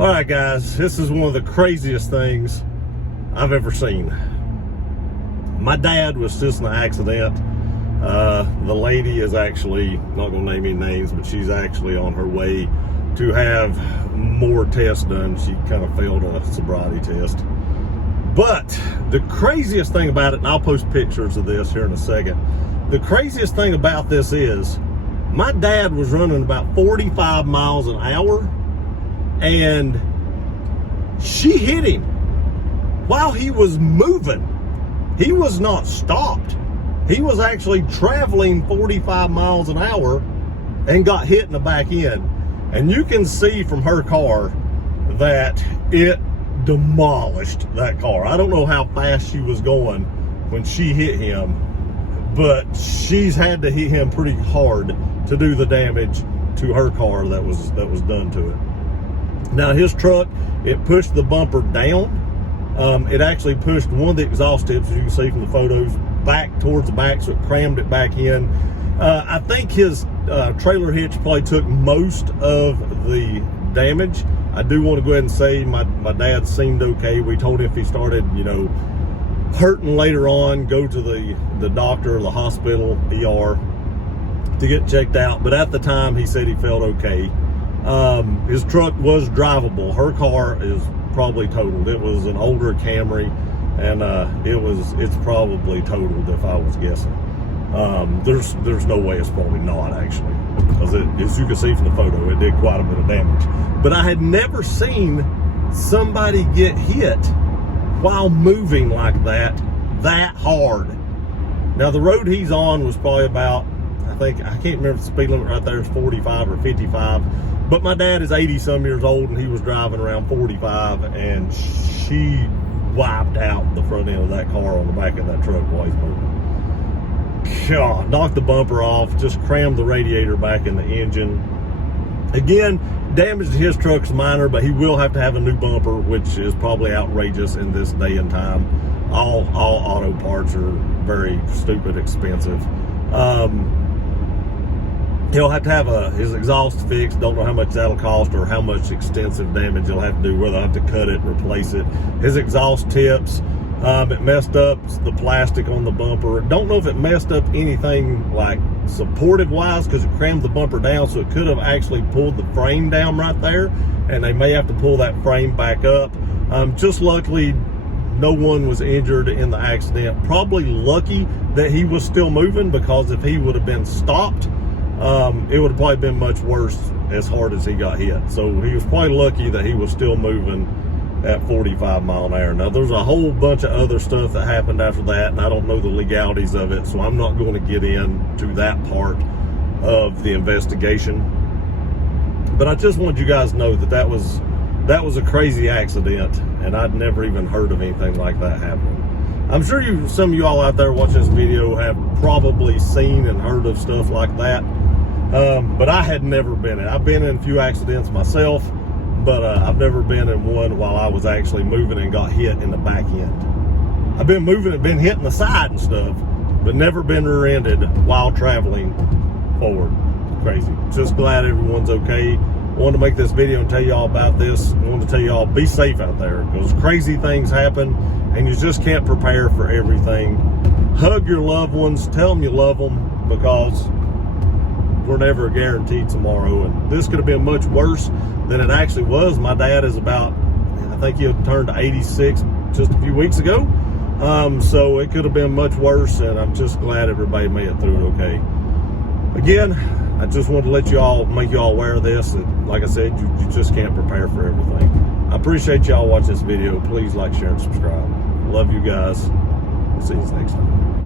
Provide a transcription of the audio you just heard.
All right, guys, this is one of the craziest things I've ever seen. My dad was just in an accident. The lady is actually, not gonna name any names, but she's actually on her way to have more tests done. She kind of failed a sobriety test. But the craziest thing about it, and I'll post pictures of this here in a second. The craziest thing about this is my dad was running about 45 miles an hour and she hit him while he was moving. He was not stopped. He was actually traveling 45 miles an hour and got hit in the back end. And you can see from her car that it demolished that car. I don't know how fast she was going when she hit him, but she's had to hit him pretty hard to do the damage to her car that was done to it. Now his truck, it pushed the bumper down. It actually pushed one of the exhaust tips, as you can see from the photos, back towards the back, so it crammed it back in. I think his trailer hitch probably took most of the damage. I do want to go ahead and say my dad seemed okay. We told him if he started, hurting later on, go to the doctor, the hospital, ER, to get checked out. But at the time, he said he felt okay. His truck was drivable. Her car is probably totaled. It was an older Camry, and it's probably totaled if I was guessing. There's no way it's probably not, actually, because as you can see from the photo, it did quite a bit of damage. But I had never seen somebody get hit while moving like that hard. Now the road he's on was probably about, I can't remember if the speed limit right there is 45 or 55, but my dad is 80 some years old and he was driving around 45, and she wiped out the front end of that car on the back of that truck while he's moving. God, knocked the bumper off, just crammed the radiator back in the engine. Again, damage to his truck's minor, but he will have to have a new bumper, which is probably outrageous in this day and time. All auto parts are very stupid expensive. He'll have to have his exhaust fixed. Don't know how much that'll cost or how much extensive damage he'll have to do, whether I have to cut it, replace it. His exhaust tips, it messed up the plastic on the bumper. Don't know if it messed up anything like supportive wise, because it crammed the bumper down, so it could have actually pulled the frame down right there, and they may have to pull that frame back up. Just luckily, no one was injured in the accident. Probably lucky that he was still moving, because if he would have been stopped, it would have probably been much worse as hard as he got hit. So he was probably lucky that he was still moving at 45 mile an hour. Now there's a whole bunch of other stuff that happened after that, and I don't know the legalities of it, so I'm not going to get into that part of the investigation. But I just wanted you guys to know that was a crazy accident, and I'd never even heard of anything like that happening. I'm sure some of you all out there watching this video have probably seen and heard of stuff like that, but I had never been in. I've been in a few accidents myself, but I've never been in one while I was actually moving and got hit in the back end. I've been moving and been hit in the side and stuff, but never been rear-ended while traveling forward. Crazy. Just glad everyone's okay. Wanted to make this video and tell you all about this. I wanted to tell you all, be safe out there, because crazy things happen and you just can't prepare for everything. Hug your loved ones, tell them you love them, because we're never guaranteed tomorrow, and this could have been much worse than it actually was. My dad is about, I think he turned 86 just a few weeks ago, so it could have been much worse, and I'm just glad everybody made it through it okay. Again, I just wanted to make you all aware of this, that, like I said, you just can't prepare for everything. I appreciate y'all watching this video. Please like, share, and subscribe. Love you guys. See you next time.